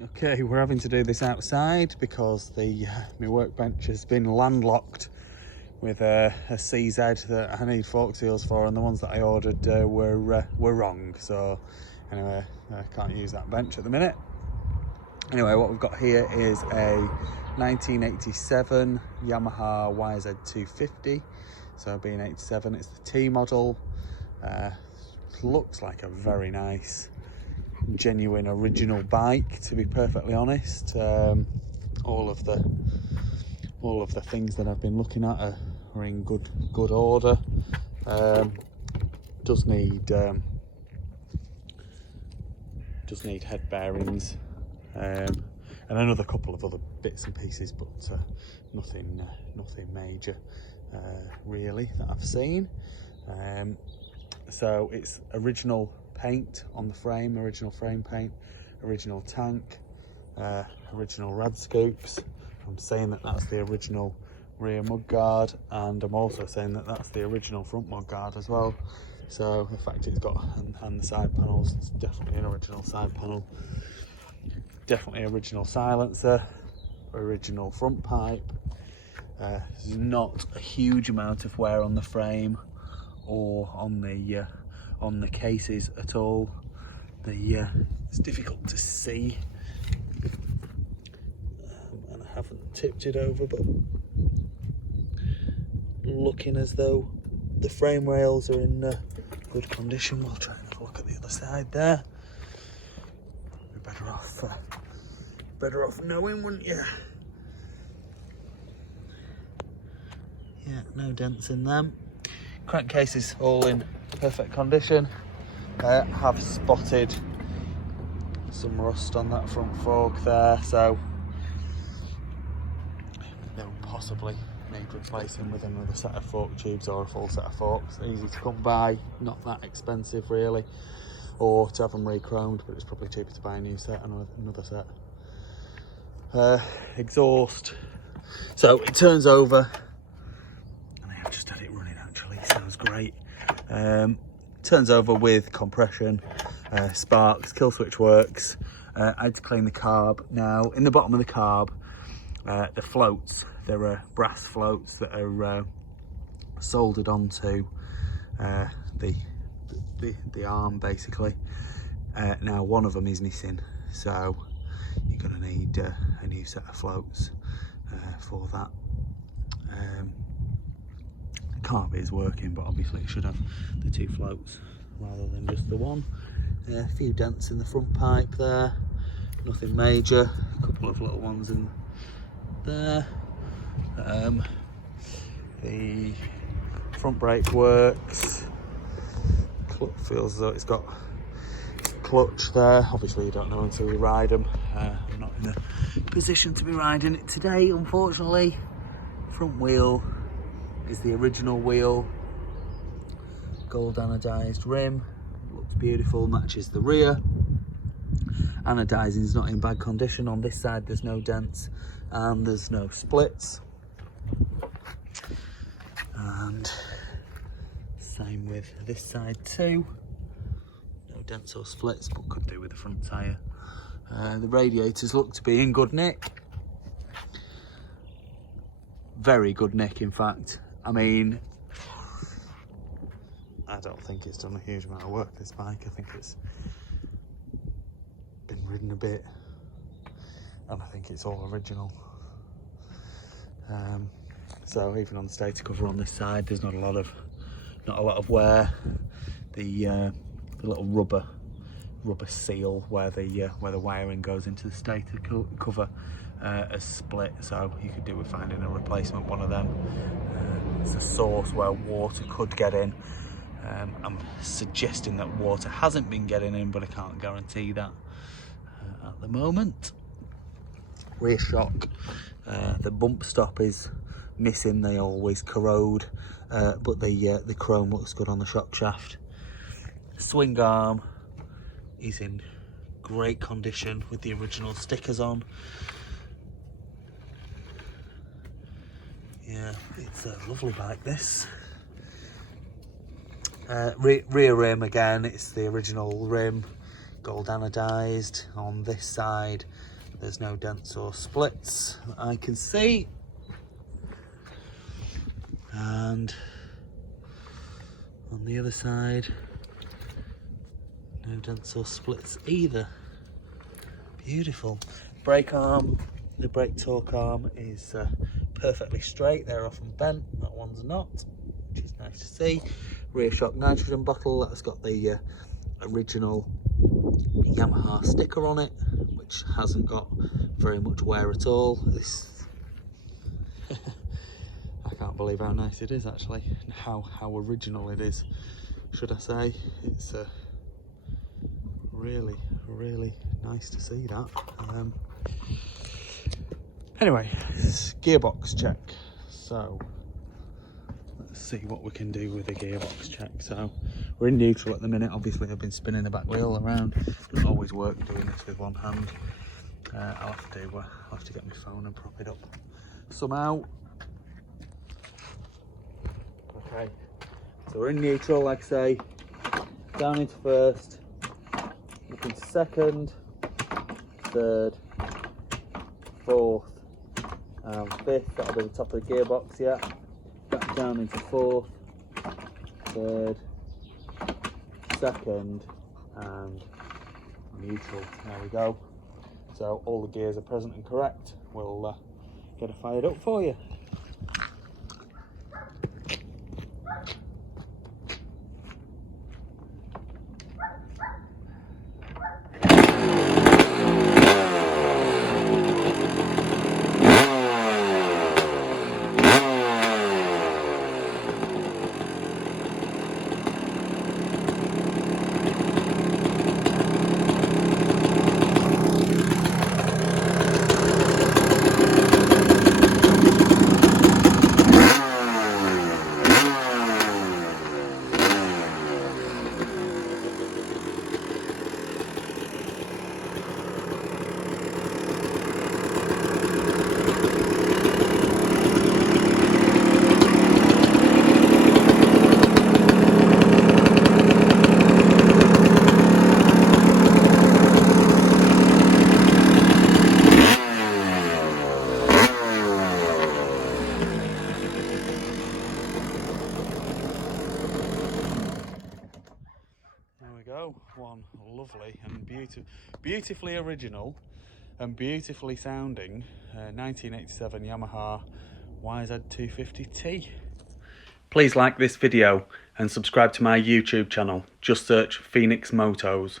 Okay, we're having to do this outside because my workbench has been landlocked with a CZ that I need fork seals for, and the ones that I ordered were wrong. So anyway, I can't use that bench at the minute. Anyway, what we've got here is a 1987 Yamaha YZ250. So being 87, it's the T model. Looks like a very nice, genuine, original bike, to be perfectly honest. All of the things that I've been looking at are in good order. Does need head bearings and another couple of other bits and pieces, but nothing major really that I've seen. So it's original paint on the frame, original frame paint, original tank, original rad scoops. I'm saying that that's the original rear mudguard, and I'm also saying that that's the original front mudguard as well. So the fact it's got and the side panels, it's definitely an original side panel, definitely original silencer, original front pipe. There's not a huge amount of wear on the frame or on the cases at all. It's difficult to see, and I haven't tipped it over, but looking as though the frame rails are in good condition. We'll try and have a look at the other side there. You're better off knowing, wouldn't you? Yeah, no dents in them. Crankcase is all in perfect condition. Have spotted some rust on that front fork there, so they'll possibly need replacing with another set of fork tubes or a full set of forks. Easy to come by, not that expensive really, or to have them re-chromed, but it's probably cheaper to buy a new set and another set. Exhaust, so it turns over, and I have just had it running actually, sounds great. Turns over with compression, sparks, kill switch works. I had to clean the carb. Now in the bottom of the carb, the floats, there are brass floats that are soldered onto the arm basically. Now one of them is missing, so you're going to need a new set of floats for that. Carb is working, but obviously it should have the two floats rather than just the one. A few dents in the front pipe there, nothing major, a couple of little ones in there. The front brake works, feels as though it's got clutch there. Obviously you don't know until you ride them. I'm not in a position to be riding it today, unfortunately. Front wheel is the original wheel, gold anodized rim, looks beautiful, matches the rear. Anodizing is not in bad condition. On this side there's no dents and there's no splits, and same with this side too, no dents or splits, but could do with the front tyre. The radiators look to be in good nick, very good nick in fact. I mean, I don't think it's done a huge amount of work, this bike. I think it's been ridden a bit, and I think it's all original. So even on the stator cover on this side, there's not a lot of wear. The little rubber seal where the wiring goes into the stator cover has split, so you could do with finding a replacement one of them. It's a source where water could get in. I'm suggesting that water hasn't been getting in, but I can't guarantee that at the moment. Rear shock, the bump stop is missing, they always corrode, but the chrome looks good on the shock shaft. Swing arm is in great condition with the original stickers on. Yeah, it's a lovely bike, this. Rear rim again, it's the original rim, gold anodized. On this side, there's no dents or splits that I can see. And on the other side, no dents or splits either. Beautiful. Brake arm, the brake torque arm is perfectly straight. They're often bent, that one's not, which is nice to see. Rear shock nitrogen bottle, that's got the original Yamaha sticker on it, which hasn't got very much wear at all. This I can't believe how nice it is actually, and how original it is, should I say. It's really nice to see that. Anyway, gearbox check. So let's see what we can do with the gearbox check. So we're in neutral at the minute. Obviously I've been spinning the back wheel around. Doesn't always work doing this with one hand. I'll have to get my phone and prop it up somehow. Okay, so we're in neutral, like I say. Down into first, up into second, third, fourth, and fifth. That'll be the top of the gearbox, yeah. Back down into fourth, third, second, and neutral. There we go. So all the gears are present and correct. We'll get it fired up for you. One lovely and beautifully original and beautifully sounding 1987 Yamaha YZ250T. Please like this video and subscribe to my YouTube channel. Just search Phoenix Motos.